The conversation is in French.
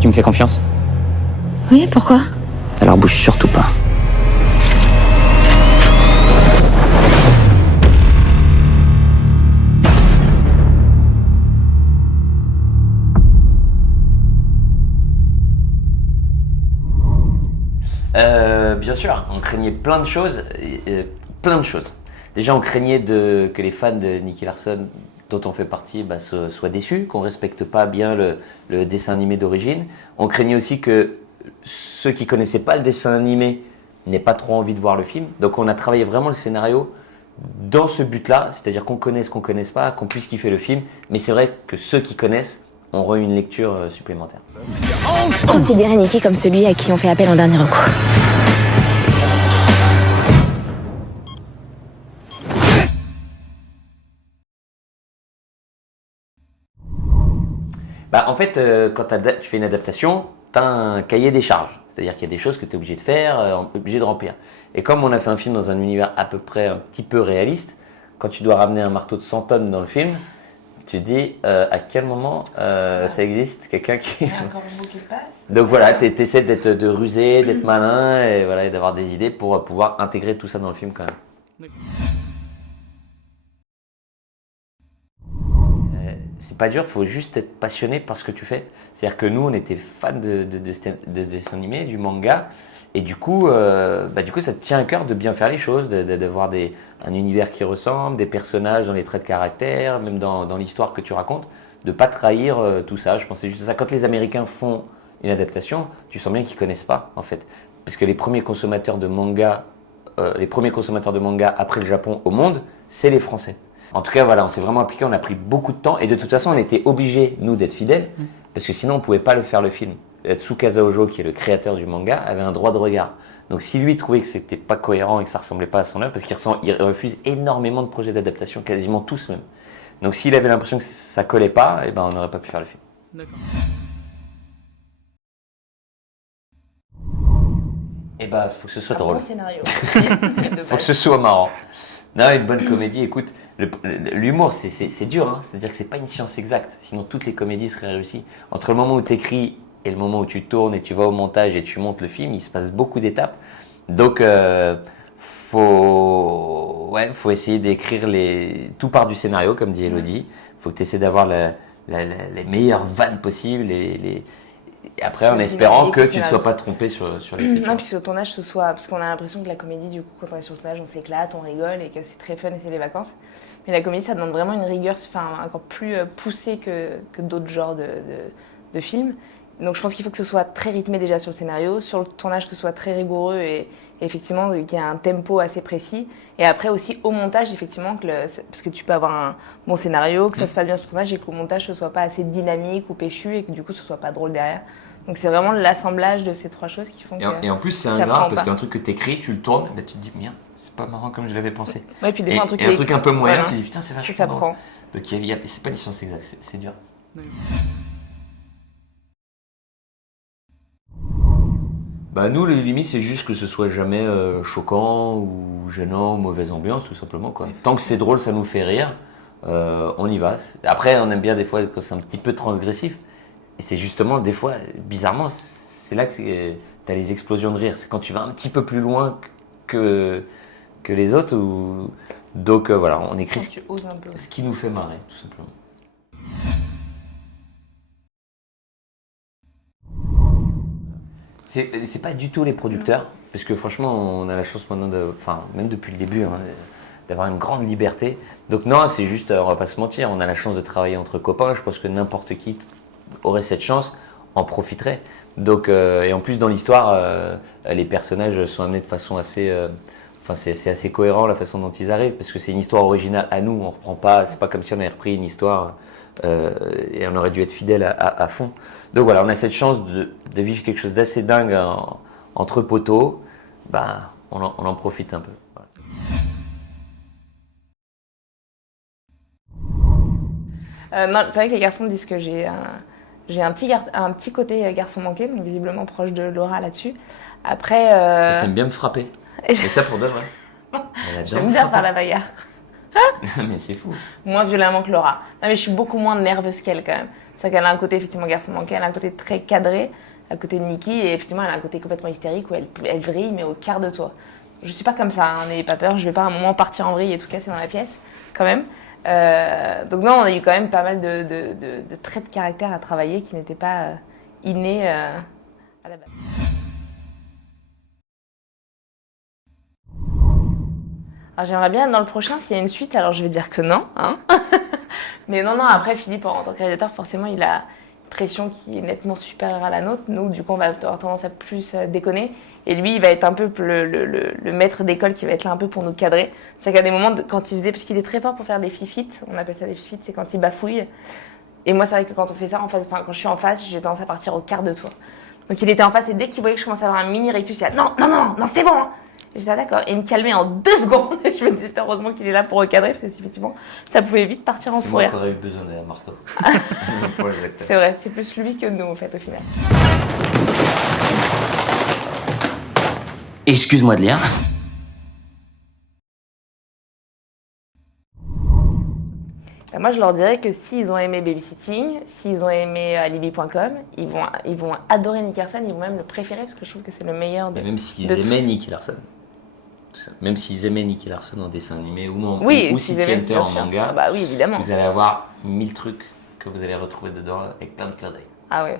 Tu me fais confiance? Oui, pourquoi? Alors bouge surtout pas. Bien sûr, on craignait plein de choses, plein de choses. Déjà, on craignait que les fans de Nicky Larson, dont on fait partie, soient déçus, qu'on respecte pas bien le dessin animé d'origine. On craignait aussi que ceux qui connaissaient pas le dessin animé n'aient pas trop envie de voir le film. Donc, on a travaillé vraiment le scénario dans ce but-là, c'est-à-dire qu'on connaisse, qu'on connaisse pas, qu'on puisse kiffer le film. Mais c'est vrai que ceux qui connaissent auront une lecture supplémentaire. Considérez Nicky comme celui à qui on fait appel en dernier recours. En fait, quand tu fais une adaptation, tu as un cahier des charges. C'est-à-dire qu'il y a des choses que tu es obligé de faire, obligé de remplir. Et comme on a fait un film dans un univers à peu près un petit peu réaliste, quand tu dois ramener un marteau de 100 tonnes dans le film, tu te dis à quel moment ça existe, quelqu'un qui... Il y a encore un mot qui passe. Donc voilà, tu essaies de ruser, d'être malin et, voilà, et d'avoir des idées pour pouvoir intégrer tout ça dans le film quand même. C'est pas dur, il faut juste être passionné par ce que tu fais. C'est-à-dire que nous, on était fans de dessin animé, du manga, et du coup, ça te tient à cœur de bien faire les choses, d'avoir un univers qui ressemble, des personnages dans les traits de caractère, même dans l'histoire que tu racontes, de pas trahir tout ça. Je pensais juste à ça. Quand les Américains font une adaptation, tu sens bien qu'ils connaissent pas, en fait. Parce que les premiers consommateurs de manga après le Japon au monde, c'est les Français. En tout cas, voilà, on s'est vraiment appliqué, on a pris beaucoup de temps et de toute façon, on était obligés, nous, d'être fidèles parce que sinon, on ne pouvait pas le faire le film. Tsukasa Ojo, qui est le créateur du manga, avait un droit de regard. Donc, si lui trouvait que c'était pas cohérent et que ça ressemblait pas à son œuvre, parce qu'il refuse énormément de projets d'adaptation, quasiment tous même. Donc, s'il avait l'impression que ça collait pas, on n'aurait pas pu faire le film. D'accord. Faut que ce soit Un drôle. bon scénario. Faut que ce soit marrant. Non, une bonne comédie, écoute, l'humour, c'est dur, hein. C'est-à-dire que c'est pas une science exacte, sinon toutes les comédies seraient réussies. Entre le moment où tu écris et le moment où tu tournes et tu vas au montage et tu montes le film, il se passe beaucoup d'étapes. Donc, faut essayer d'écrire tout part du scénario, comme dit Elodie. Faut que tu essaies d'avoir les meilleures vannes possibles, et après, en espérant que tu ne sois pas trompé sur l'écriture. Non, puis sur le tournage, parce qu'on a l'impression que la comédie, du coup, quand on est sur le tournage, on s'éclate, on rigole et que c'est très fun et c'est les vacances. Mais la comédie, ça demande vraiment une rigueur encore plus poussée que d'autres genres de films. Donc je pense qu'il faut que ce soit très rythmé déjà sur le scénario, sur le tournage que ce soit très rigoureux et effectivement qu'il y ait un tempo assez précis. Et après aussi au montage, effectivement, parce que tu peux avoir un bon scénario, que ça se passe bien sur le tournage et qu'au montage ce soit pas assez dynamique ou péchu et que du coup ce soit pas drôle derrière. Donc c'est vraiment l'assemblage de ces trois choses qui font que... Et en plus c'est ingrat parce qu'un truc que t'écris, tu le tournes, tu te dis merde, c'est pas marrant comme je l'avais pensé. Ouais, puis des fois, un truc un peu moyen, voilà. tu te dis putain c'est vachement ça drôle. prend. Donc c'est pas une science exacte, c'est dur. Nous, les limites, c'est juste que ce soit jamais choquant ou gênant ou mauvaise ambiance, tout simplement, quoi. Tant que c'est drôle, ça nous fait rire, on y va. Après, on aime bien des fois quand c'est un petit peu transgressif. Et c'est justement, des fois, bizarrement, c'est là que t'as les explosions de rire. C'est quand tu vas un petit peu plus loin que les autres. Donc voilà, on écrit ce qui nous fait marrer, tout simplement. C'est pas du tout les producteurs, parce que franchement, on a la chance maintenant, même depuis le début, hein, d'avoir une grande liberté. Donc non, c'est juste, on va pas se mentir, on a la chance de travailler entre copains. Je pense que n'importe qui aurait cette chance, en profiterait. Donc, et en plus, dans l'histoire, les personnages sont amenés de façon assez... c'est assez cohérent la façon dont ils arrivent, parce que c'est une histoire originale à nous. On reprend pas, c'est pas comme si on avait repris une histoire et on aurait dû être fidèle à fond. Donc voilà, on a cette chance de vivre quelque chose d'assez dingue entre poteaux. On en profite un peu. Voilà. Non, c'est vrai que les garçons me disent que j'ai un petit côté garçon manqué, donc visiblement proche de Laura là-dessus. Après... T'aimes bien me frapper. C'est ça pour de vrai. J'aime bien faire la bagarre. Mais c'est fou. Moins violemment que Laura. Non mais je suis beaucoup moins nerveuse qu'elle quand même. C'est qu'elle a un côté effectivement garçon manqué, elle a un côté très cadré à côté de Nikki et effectivement elle a un côté complètement hystérique où elle vrille mais au quart de toi. Je suis pas comme ça, hein, n'ayez pas peur, je vais pas à un moment partir en vrille et tout casser dans la pièce quand même. Donc non, on a eu quand même pas mal de traits de caractère à travailler qui n'étaient pas innés à la base. Alors j'aimerais bien dans le prochain s'il y a une suite, alors je vais dire que non, hein. Mais non, après Philippe en tant que réalisateur, forcément il a une pression qui est nettement supérieure à la nôtre. Nous, du coup, on va avoir tendance à plus déconner. Et lui, il va être un peu le maître d'école qui va être là un peu pour nous cadrer. C'est-à-dire qu'à des moments, quand il faisait, parce qu'il est très fort pour faire des fifites, on appelle ça des fifites, c'est quand il bafouille. Et moi, c'est vrai que quand on fait ça en face, enfin quand je suis en face, j'ai tendance à partir au quart de tour. Donc il était en face et dès qu'il voyait que je commençais à avoir un mini rictus, il a non, c'est bon, hein. Et j'étais d'accord. Et il me calmait en 2 secondes. Et je me disais, heureusement qu'il est là pour recadrer, parce que effectivement, ça pouvait vite partir en fou rire. C'est moi qui aurais eu besoin d'un marteau. C'est vrai, c'est plus lui que nous, en fait, au final. Excuse-moi de lire. Ben moi, je leur dirais que s'ils ont aimé Babysitting, s'ils ont aimé Alibi.com, ils vont adorer Nick Larson, ils vont même le préférer, parce que je trouve que c'est le meilleur de. Et même s'ils aimaient Nicky Larson. Même s'ils aimaient Nicky Larson en dessin animé ou City Hunter en manga, ah bah oui, évidemment. vous allez avoir 1000 trucs que vous allez retrouver dedans avec plein de clins d'œil. Ah ouais.